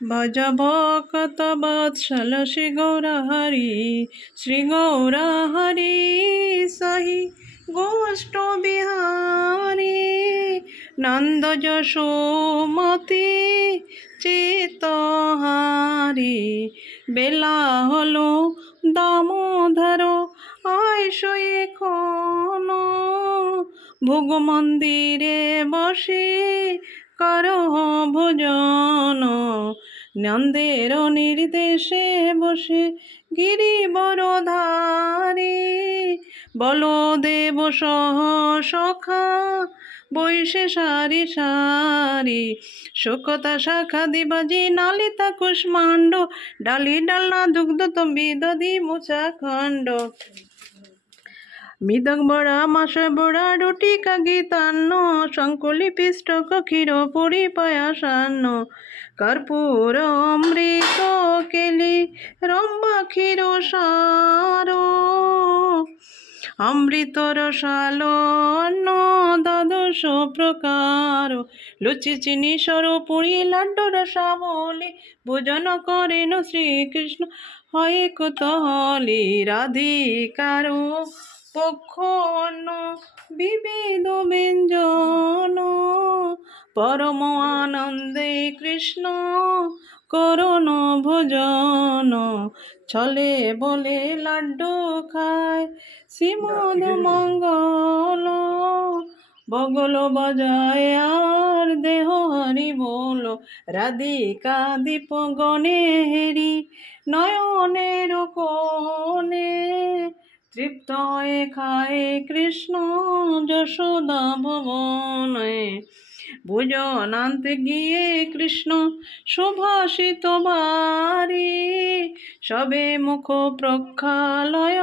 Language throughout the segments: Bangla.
ভজ ভকত বৎসল শ্রী গৌর হরি শ্রী গৌর হরি সহি গোষ্ঠ বিহারী। নন্দ যশোমতি চিতহারি বেলা হলো দামোদর আয়সো এখন ভোগ মন্দিরে বসে করো ভোজন। নন্দের নির্দেশে বসে গিরি বড়ধারি বলদেব সহ সখা, বৈশে সারি সারি। শোকতা শাখা দিবাজি, নালিতা কুষ্মাণ্ড, ডালি ডালনা দুগ্ধ তম্বি দধি মুচা খণ্ড। মৃদক বড়া মাসে বড়া রুটি কাগিতান্ন শঙ্কুলি পিষ্টক ক্ষীর পুরি পায়াসান্ন। কর্পূর অমৃত কেলি রম্বা ক্ষীর সার। অমৃত রসাল অন্ন দ্বাদশ প্রকার। লুচি, চিনি, সর পুরি লাড্ডু, রসাবলি, ভোজন করেন শ্রীকৃষ্ণ। হয় কুতহলি, রাধিকার। অন্ন বিবিধ ব্যঞ্জন পরম আনন্দে কৃষ্ণ করুণ ভোজন ছলে বলে লাড্ডু খায় শ্রীমদ মঙ্গল বগল বজায় আর দেহ হরি বল রাধিকা দীপ গণে হেরি নয়নের কোণে তৃপ্ত খায় কৃষ্ণ যশোদা ভবনে। ভুজ আনতে গিয়ে কৃষ্ণ সুভাষিত বারি সবে মুখ প্রক্ষালয়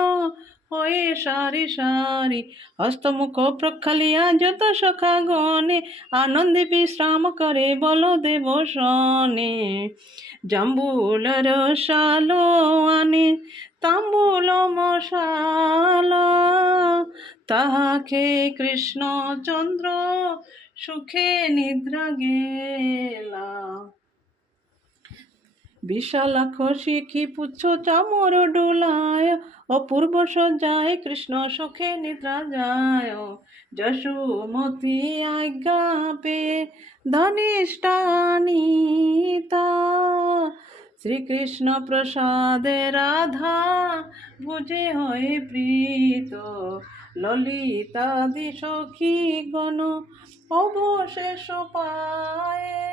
হয়ে সারি সারি। হস্তমুখ প্রক্ষালিয়া যত সখা গণে আনন্দে বিশ্রাম করে বলদেব শনে। জাম্বুল রসালো আনে, তাম্বুল মশাল। তাহাকে কৃষ্ণ চন্দ্র সুখে নিদ্রা গেলা। বিশালাক্ষ শিখি পুচ্ছ চামর ডোলায়? অপূর্ব সজ্জায় কৃষ্ণ সুখে নিদ্রা যায়। যশোমতি আজ্ঞা পে ধনিষ্ঠানিতা। শ্রীকৃষ্ণ প্রসাদে রাধা বুঝে হয়ে প্রীত। ললিতাদি সখী গণ অবশেষ পায়ে।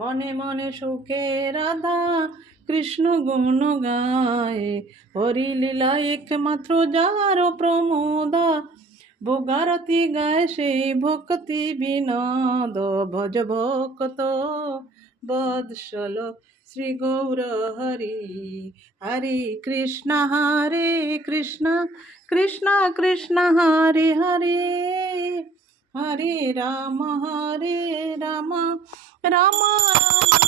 মনে মনে সুখে রাধা কৃষ্ণ গুণ গায়, হরি লীলা একমাত্র যার প্রমোদা। ভোগারতি গায় সেই ভক্তি বিনোদ, ভজ ভক্ত বৎসল শ্রী গৌর হরি। হরে কৃষ্ণ হরে কৃষ্ণ কৃষ্ণ কৃষ্ণ, হরে হরে। হরে রাম হরে রাম। রাম রাম